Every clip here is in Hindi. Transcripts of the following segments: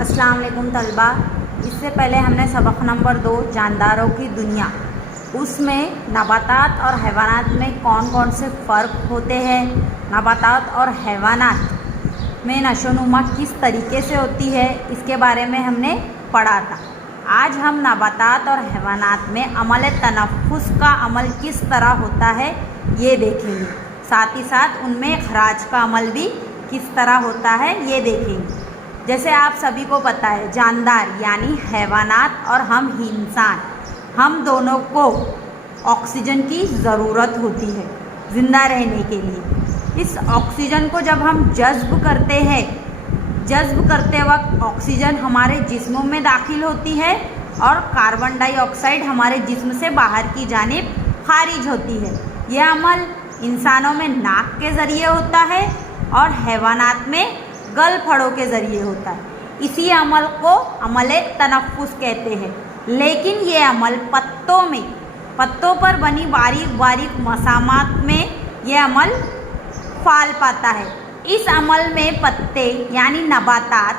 अस्सलाम वालेकुम तलबा। इससे पहले हमने सबक नंबर 2 जानदारों की दुनिया, उसमें नबातात और हैवानात में कौन कौन से फ़र्क होते हैं, नबातात और हैवानात में नशोनुमा किस तरीके से होती है, इसके बारे में हमने पढ़ा था। आज हम नबातात और हैवानात में अमल तनफ़ुस का अमल किस तरह होता है ये देखेंगे। साथ ही साथ उनमें खराज का अमल भी किस तरह होता है ये देखेंगे। जैसे आप सभी को पता है, जानदार यानी हैवानात और हम इंसान, हम दोनों को ऑक्सीजन की ज़रूरत होती है ज़िंदा रहने के लिए। इस ऑक्सीजन को जब हम जज्ब करते हैं, जज्ब करते वक्त ऑक्सीजन हमारे जिस्मों में दाखिल होती है और कार्बन डाइऑक्साइड हमारे जिस्म से बाहर की जानिब खारिज होती है। यह अमल इंसानों में नाक के ज़रिए होता है और हैवानात में गलफड़ों के ज़रिए होता है। इसी अमल को अमल तनफ़ुस कहते हैं। लेकिन ये अमल पत्तों पर बनी बारीक बारीक मसामात में यह अमल फाल पाता है। इस अमल में पत्ते यानी नबातात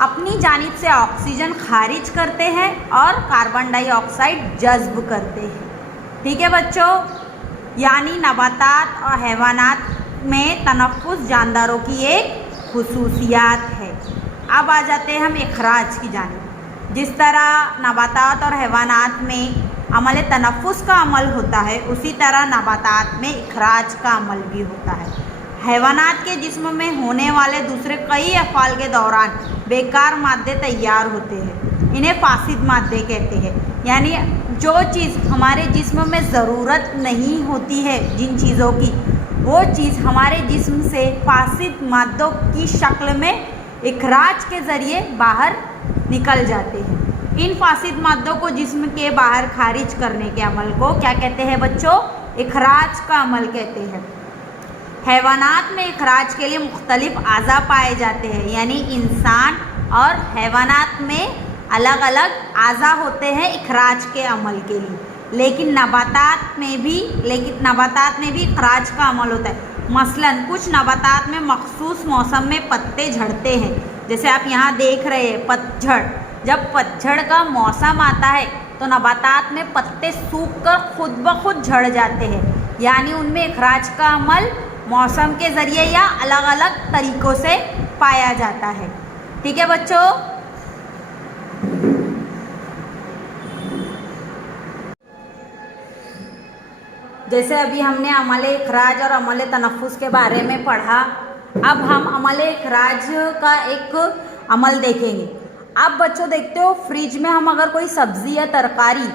अपनी जानिब से ऑक्सीजन खारिज करते हैं और कार्बन डाइऑक्साइड जज्ब करते हैं। ठीक है बच्चों, यानी नबातात और हैवानात में तनफ़ुस जानदारों की एक खुसूसियात है। अब आ जाते हैं हम इखराज की जानिब। जिस तरह नबातात और हैवानात में अमल तनफ़ुस का अमल होता है, उसी तरह नबातात में इखराज का अमल भी होता है। हैवानात के जिस्म में होने वाले दूसरे कई अफ़आल के दौरान बेकार मादे तैयार होते हैं, इन्हें फासिद मादे कहते हैं। यानी जो चीज़ हमारे जिस्म में ज़रूरत नहीं होती है, जिन चीज़ों की, वो चीज़ हमारे जिस्म से फासिद मादों की शक्ल में इखराज के ज़रिए बाहर निकल जाते हैं। इन फासिद मादों को जिस्म के बाहर खारिज करने के अमल को क्या कहते हैं बच्चों? इखराज का अमल कहते हैं। हैवानात में इखराज के लिए मुख्तलिफ आज़ा पाए जाते हैं, यानी इंसान और हैवानात में अलग अलग आज़ा होते हैं इखराज के अमल के लिए। लेकिन नबातात में भी इखराज का अमल होता है। मसलन कुछ नबातात में मखसूस मौसम में पत्ते झड़ते हैं। जैसे आप यहाँ देख रहे हैं पतझड़। जब पतझड़ का मौसम आता है तो नबातात में पत्ते सूख कर खुद ब खुद झड़ जाते हैं, यानी उनमें इखराज का अमल मौसम के ज़रिए या अलग अलग तरीक़ों से पाया जाता है। ठीक है बच्चों, जैसे अभी हमने अमल इखराज और अमल तनफ़ुस के बारे में पढ़ा, अब हम अमल इखराज का एक अमल देखेंगे। अब बच्चों देखते हो, फ्रिज में हम अगर कोई सब्ज़ी या तरकारी,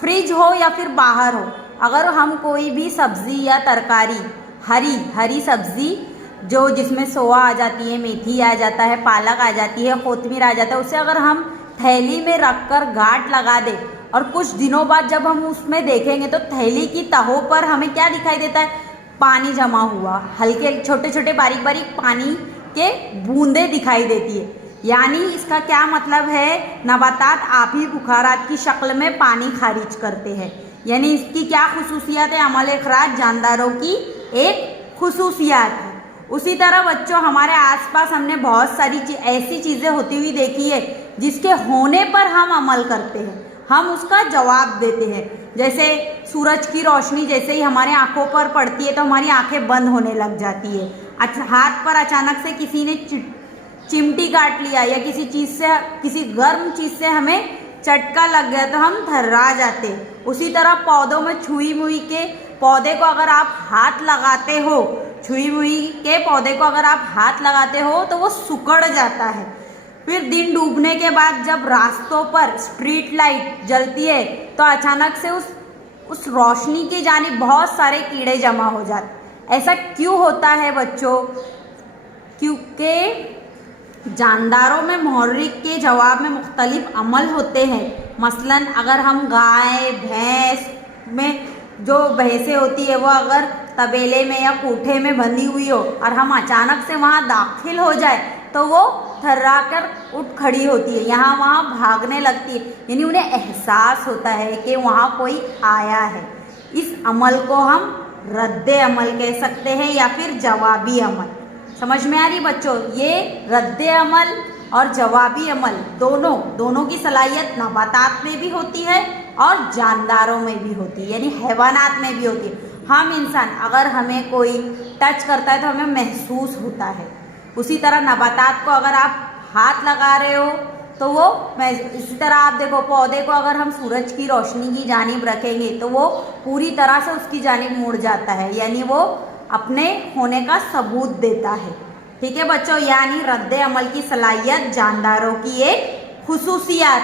फ्रिज हो या फिर बाहर हो, अगर हम कोई भी सब्ज़ी या तरकारी, हरी सब्ज़ी जो जिसमें सोआ आ जाती है, मेथी आ जाता है, पालक आ जाती है, कोतमीर आ जाता है, उसे अगर हम थैली में रख कर गांठ लगा दें और कुछ दिनों बाद जब हम उसमें देखेंगे तो थैली की तहों पर हमें क्या दिखाई देता है? पानी जमा हुआ, हल्के छोटे छोटे बारीक बारीक पानी के बूंदें दिखाई देती है। यानी इसका क्या मतलब है? नबातात आबी बुखारात की शक्ल में पानी खारिज करते हैं। यानी इसकी क्या खुसूसियत है? अमल इखराज जानदारों की एक खुसूसियत है। उसी तरह बच्चों, हमारे आसपास हमने बहुत सारी ऐसी चीज़ें होती हुई देखी है जिसके होने पर हम अमल करते हैं, हम उसका जवाब देते हैं। जैसे सूरज की रोशनी जैसे ही हमारे आँखों पर पड़ती है तो हमारी आँखें बंद होने लग जाती है। हाथ पर अचानक से किसी ने चिमटी काट लिया या किसी गर्म चीज़ से हमें चटका लग गया तो हम थर्रा जाते हैं। उसी तरह पौधों में छुई मुई के पौधे को अगर आप हाथ लगाते हो, छुई मुई के पौधे को अगर आप हाथ लगाते हो तो वो सिकुड़ जाता है। फिर दिन डूबने के बाद जब रास्तों पर स्ट्रीट लाइट जलती है तो अचानक से उस रोशनी की जानिब बहुत सारे कीड़े जमा हो जाते। ऐसा क्यों होता है बच्चों? क्योंकि जानदारों में मुहर्रिक के जवाब में मुख्तलिफ अमल होते हैं। मसलन अगर हम गाय भैंस में, जो भैंसें होती है वो अगर तबेले में या कोठे में बंधी हुई हो और हम अचानक से वहाँ दाखिल हो जाए तो वो थर्रा कर उठ खड़ी होती है, यहाँ वहाँ भागने लगती है। यानी उन्हें एहसास होता है कि वहाँ कोई आया है। इस अमल को हम रद्द अमल कह सकते हैं या फिर जवाबी अमल। समझ में आ रही बच्चों? ये रद्दे अमल और जवाबी अमल दोनों की सलाहियत नबातात में भी होती है और जानदारों में भी होती है, यानी हैवानात में भी होती है। हम इंसान अगर हमें कोई टच करता है तो हमें महसूस होता है। उसी तरह नबातात को अगर आप हाथ लगा रहे हो तो वो इसी तरह आप देखो, पौधे को अगर हम सूरज की रोशनी की जानिब रखेंगे तो वो पूरी तरह से उसकी जानिब मुड़ जाता है, यानी वो अपने होने का सबूत देता है। ठीक है बच्चों, यानी रद्द अमल की सलाहियत जानदारों की एक खुसूसियत